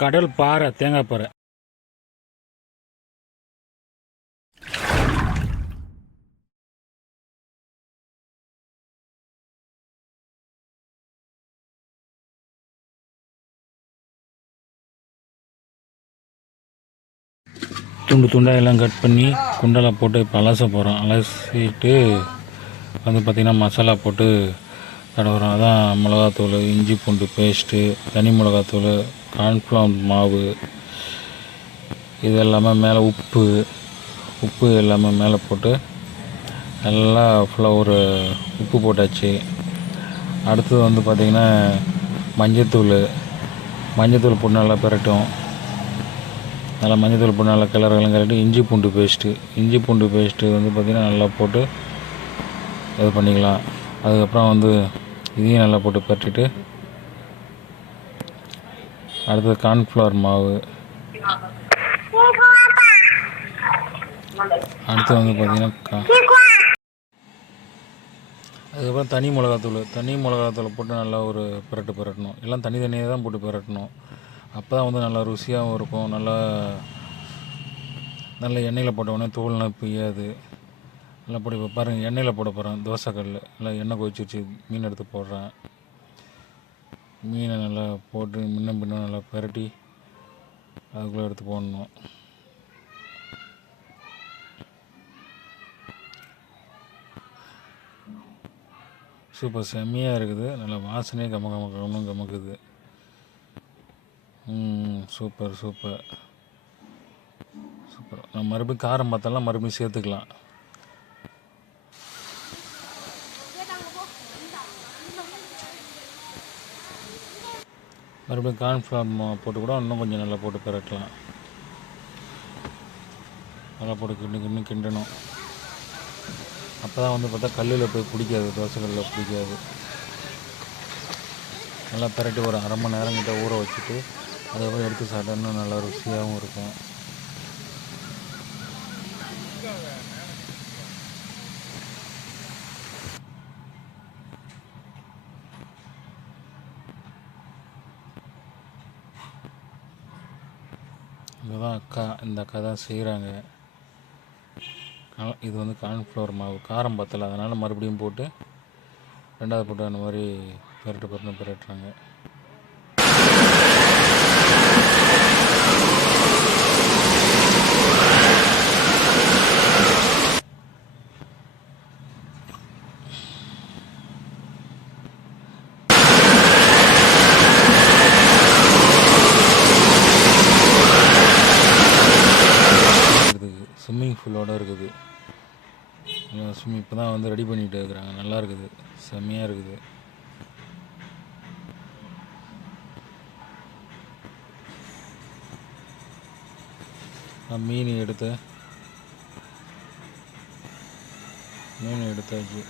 கடல் பாறை, தேங்காய் பாறை. துண்டு துண்டாக எல்லாம் கட் பண்ணி குண்டலை போட்டு இப்போ அலச போகிறோம். அலசிட்டு வந்து பார்த்திங்கன்னா மசாலா போட்டு தடவுறோம். அதான் மிளகாத்தூள், இஞ்சி பூண்டு பேஸ்ட்டு, தனி மிளகாத்தூள், கார்ன்ஃப்ளவர் மாவு, இது எல்லாமே மேலே உப்பு எல்லாமே மேலே போட்டு நல்லா ஃபுல்லாக ஒரு உப்பு போட்டாச்சு. அடுத்தது வந்து பார்த்திங்கன்னா மஞ்சத்தூள் போட்டு நல்லா பிரட்டும். நல்லா மஞ்சத்தூள் போட்டு நல்லா கிளறலாம் கிளறிட்டு இஞ்சி பூண்டு பேஸ்ட்டு வந்து பார்த்திங்கன்னா நல்லா போட்டு இது பண்ணிக்கலாம். அதுக்கப்புறம் வந்து இதையும் நல்லா போட்டு பரட்டிட்டு அடுத்தது கார்ன்ஃப்ளவர் மாவு, அடுத்து வந்து பார்த்திங்கன்னா அதுக்கப்புறம் தனி மிளகாத்தூளை போட்டு நல்லா ஒரு பிரட்டணும். எல்லாம் தனியாக தான் போட்டு பிரட்டணும். அப்போ தான் வந்து நல்லா ருசியாகவும் இருக்கும். நல்ல எண்ணெயில் போட்ட உடனே தூள்லாம் பிய்யாது. நல்லா போட்டு இப்போ பாருங்கள், எண்ணெயில் போட போகிறேன். தோசைக்கல் நல்லா எண்ணெய் கொதிச்சு மீன் எடுத்து போடுறேன். மீனை நல்லா போட்டு பின்னும் நல்லா பிரட்டி அதுக்குள்ளே எடுத்து போடணும். சூப்பர், செம்மையாக இருக்குது. நல்லா வாசனையே கமக்குது. சூப்பர். நம்ம மறுபடியும் காரம் பார்த்தாலாம் மறுபடியும் சேர்த்துக்கலாம். மறுபடியும் கார்ன்ஃப்ளவர் போட்டு கூட இன்னும் கொஞ்சம் நல்லா போட்டு பிரட்டலாம். நல்லா போட்டு கிண்டணும். அப்போ தான் வந்து பார்த்தா கல்லில் போய் பிடிக்காது, தோசைக்கல்லில் பிடிக்காது. நல்லா பிரட்டி ஒரு அரை மணி நேரம் கிட்ட ஊற வச்சுட்டு அதுக்கப்புறம் எடுத்து சாப்பிட்டா இன்னும் நல்லா ருசியாகவும் இருக்கும். இதுதான் இந்த அக்கா தான் செய்கிறாங்க. இது வந்து கார்ன்ஃப்ளவர் மாவு காரம் பத்தலை, அதனால் மறுபடியும் போட்டு ரெண்டாவது போட்டு அந்த மாதிரி பிரட்டுறாங்க. ஸ்விம்மிங் ஃபூலோடு இருக்குது. இப்போ தான் வந்து ரெடி பண்ணிகிட்டு இருக்கிறாங்க. நல்லா இருக்குது, செம்மையாக இருக்குது. மீன் எடுத்தாச்சு.